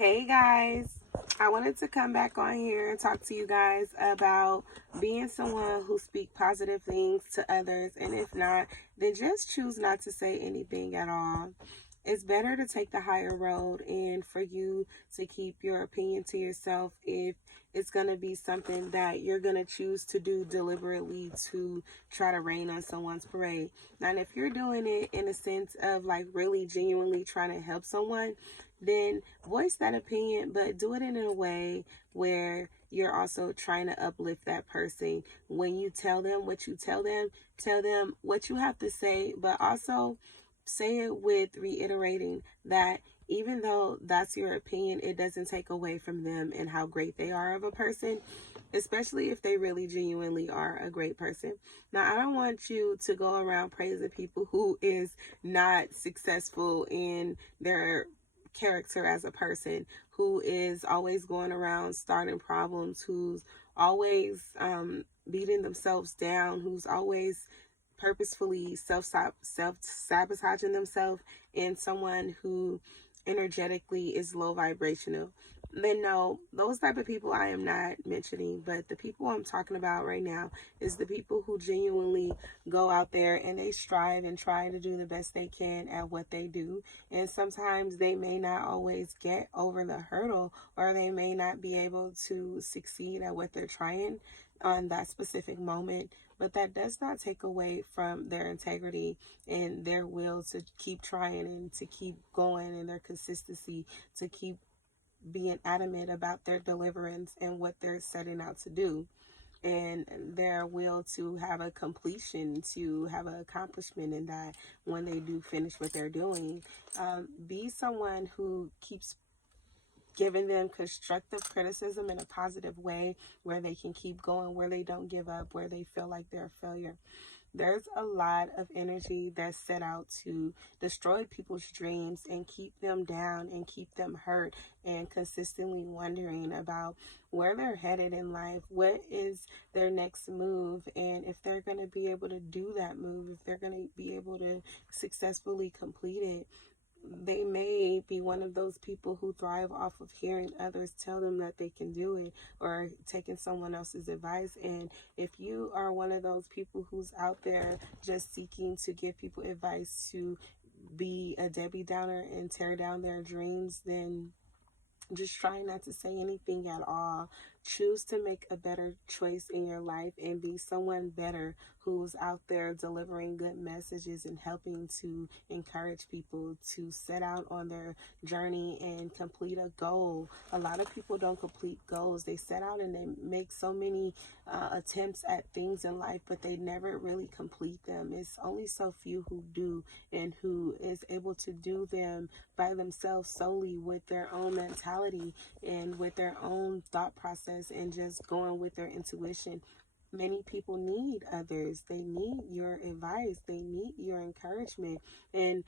Hey guys, I wanted to come back on here and talk to you guys about being someone who speak positive things to others, and if not, then just choose not to say anything at all. It's better to take the higher road and for you to keep your opinion to yourself if it's going to be something that you're going to choose to do deliberately to try to rain on someone's parade. Now, if you're doing it in a sense of like really genuinely trying to help someone, then voice that opinion, but do it in a way where you're also trying to uplift that person. When you tell them what you tell them what you have to say, but also say it with reiterating that even though that's your opinion, it doesn't take away from them and how great they are of a person, especially if they really genuinely are a great person. Now, I don't want you to go around praising people who is not successful in their character as a person, who is always going around starting problems, who's always beating themselves down, who's always purposefully self sabotaging themselves, and someone who energetically is low vibrational. Then no, those type of people I am not mentioning, but the people I'm talking about right now is the people who genuinely go out there and they strive and try to do the best they can at what they do. And sometimes they may not always get over the hurdle, or they may not be able to succeed at what they're trying on that specific moment, but that does not take away from their integrity and their will to keep trying and to keep going, and their consistency to keep being adamant about their deliverance and what they're setting out to do, and their will to have a completion, to have an accomplishment in that when they do finish what they're doing. Be someone who keeps giving them constructive criticism in a positive way, where they can keep going, where they don't give up, where they feel like they're a failure. There's a lot of energy that's set out to destroy people's dreams and keep them down and keep them hurt, and consistently wondering about where they're headed in life, what is their next move, and if they're going to be able to do that move, if they're going to be able to successfully complete it. They may be one of those people who thrive off of hearing others tell them that they can do it, or taking someone else's advice. And if you are one of those people who's out there just seeking to give people advice to be a Debbie Downer and tear down their dreams, then just try not to say anything at all. Choose to make a better choice in your life and be someone better who's out there delivering good messages and helping to encourage people to set out on their journey and complete a goal. A lot of people don't complete goals. They set out and they make so many attempts at things in life, but they never really complete them. It's only so few who do, and who is able to do them by themselves solely with their own mentality and with their own thought process and just going with their intuition. Many people need others. They need your advice. They need your encouragement. And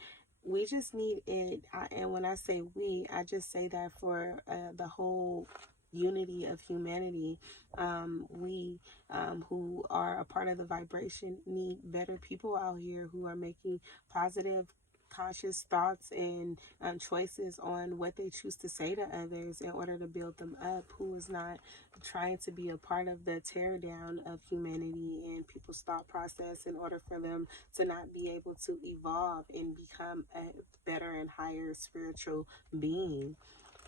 we just need it. And when I say we, I just say that for the whole unity of humanity. We who are a part of the vibration need better people out here who are making positive, conscious thoughts and choices on what they choose to say to others in order to build them up, who is not trying to be a part of the tear down of humanity and people's thought process in order for them to not be able to evolve and become a better and higher spiritual being.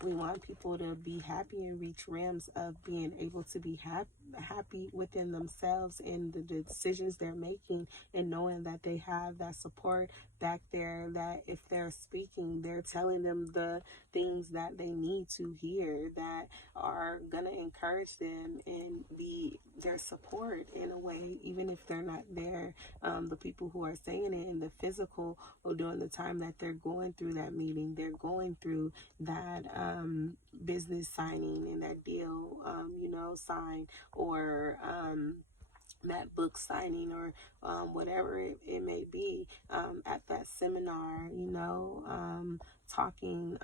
We want people to be happy and reach realms of being able to be happy within themselves and the decisions they're making, and knowing that they have that support back there, that if they're speaking, they're telling them the things that they need to hear, that are going to encourage them and be their support in a way, even if they're not there. The people who are saying it in the physical, or during the time that they're going through that meeting, they're going through that business signing and that deal, sign, or that book signing, or whatever it may be, at that seminar, talking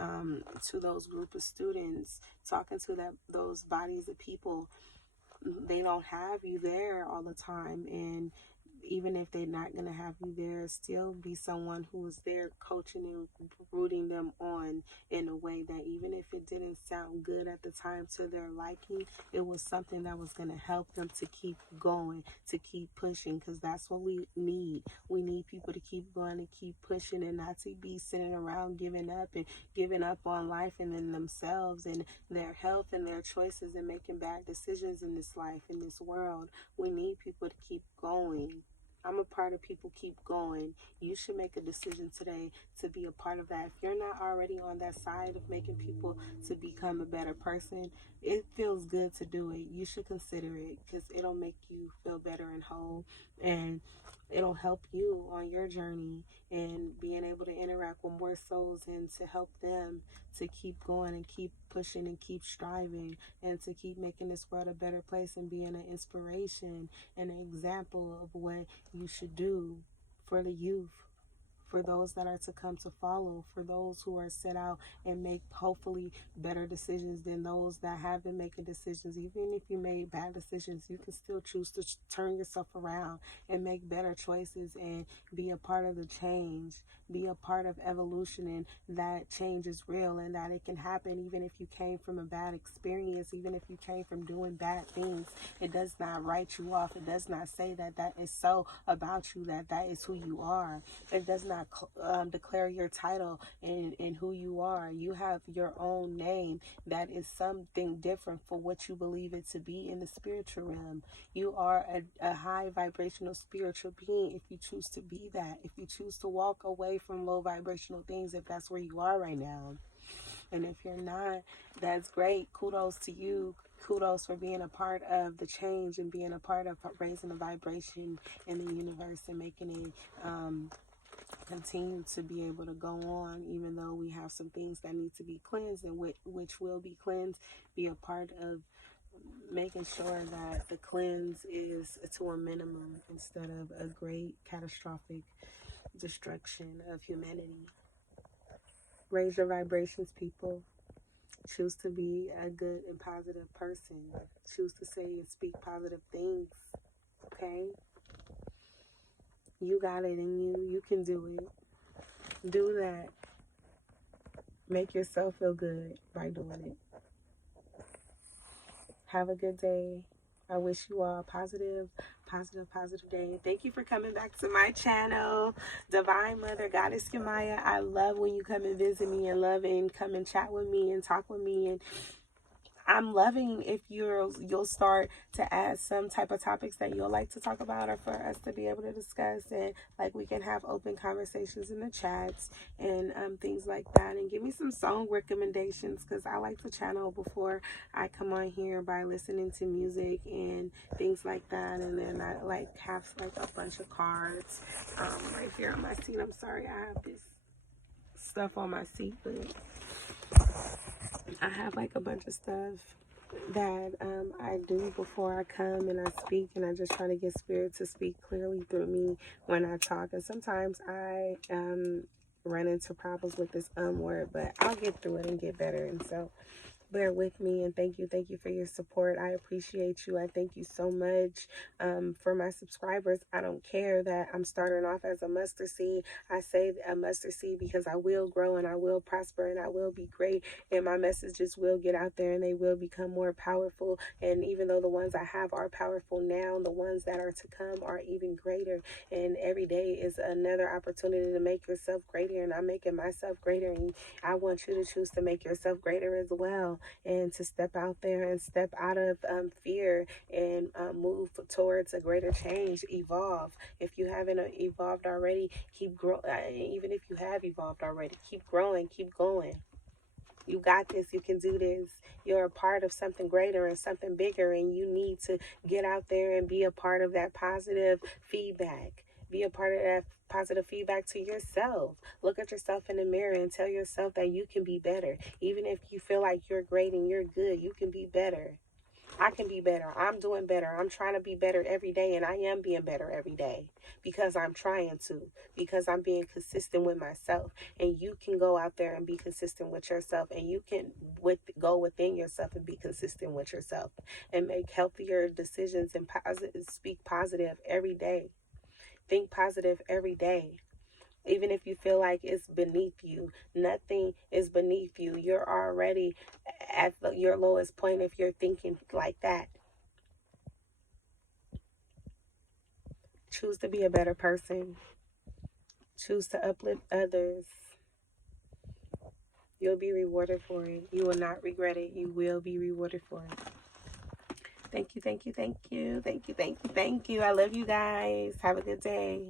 to those group of students, talking to those bodies of people. They don't have you there all the time, and even if they're not going to have you there, still be someone who is there coaching and rooting them on in a way that even if it didn't sound good at the time to their liking, it was something that was going to help them to keep going, to keep pushing, because that's what we need. We need people to keep going and keep pushing, and not to be sitting around giving up on life and then themselves and their health and their choices and making bad decisions in this life, in this world. We need people to keep going. I'm a part of people keep going. You should make a decision today to be a part of that. If you're not already on that side of making people to become a better person, it feels good to do it. You should consider it, because it'll make you feel better and whole, and it'll help you on your journey and being able to interact with more souls and to help them to keep going and keep pushing and keep striving and to keep making this world a better place and being an inspiration and an example of what you should do for the youth, for those that are to come to follow, for those who are set out and make hopefully better decisions than those that have been making decisions. Even if you made bad decisions, you can still choose to turn yourself around and make better choices and be a part of the change, be a part of evolution, and that change is real and that it can happen even if you came from a bad experience, even if you came from doing bad things. It does not write you off. It does not say that that is so about you, that that is who you are. It does not declare your title and who you are. You have your own name that is something different for what you believe it to be in the spiritual realm. You are a high vibrational spiritual being if you choose to be that. If you choose to walk away from low vibrational things, if that's where you are right now. And if you're not, that's great. Kudos to you. Kudos for being a part of the change and being a part of raising the vibration in the universe and making it continue to be able to go on, even though we have some things that need to be cleansed and which will be cleansed. Be a part of making sure that the cleanse is to a minimum instead of a great catastrophic destruction of humanity. Raise your vibrations, people. Choose to be a good and positive person. Choose to say and speak positive things. Okay? You got it in you. You can do it. Do that. Make yourself feel good by doing it. Have a good day. I wish you all a positive day. Thank you for coming back to my channel, Divine Mother Goddess Yamaya. I love when you come and visit me and love and come and chat with me and talk with me. And I'm loving if you'll start to add some type of topics that you'll like to talk about or for us to be able to discuss, and like we can have open conversations in the chats and things like that, and give me some song recommendations, because I like to channel before I come on here by listening to music and things like that. And then I like have like a bunch of cards right here on my seat. I'm sorry, I have this stuff on my seat, but I have like a bunch of stuff that I do before I come and I speak, and I just try to get spirit to speak clearly through me when I talk. And sometimes I run into problems with this word, but I'll get through it and get better. And so bear with me, and thank you for your support. I appreciate you. I thank you so much. For my subscribers, I don't care that I'm starting off as a mustard seed. I say a mustard seed because I will grow and I will prosper and I will be great, and my messages will get out there and they will become more powerful. And even though the ones I have are powerful now, the ones that are to come are even greater. And every day is another opportunity to make yourself greater, and I'm making myself greater, and I want you to choose to make yourself greater as well, and to step out there and step out of fear and move towards a greater change, evolve. If you haven't evolved already, keep growing. Even if you have evolved already, keep growing, keep going. You got this. You can do this. You're a part of something greater and something bigger, and you need to get out there and be a part of that positive feedback. Be a part of that positive feedback to yourself. Look at yourself in the mirror and tell yourself that you can be better. Even if you feel like you're great and you're good, you can be better. I can be better. I'm doing better. I'm trying to be better every day, and I am being better every day because I'm trying to, because I'm being consistent with myself. And you can go out there and be consistent with yourself, and you can go within yourself and be consistent with yourself and make healthier decisions and speak positive every day. Think positive every day. Even if you feel like it's beneath you, nothing is beneath you. You're already at your lowest point if you're thinking like that. Choose to be a better person. Choose to uplift others. You'll be rewarded for it. You will not regret it. You will be rewarded for it. Thank you, thank you, thank you, thank you, thank you, thank you. I love you guys. Have a good day.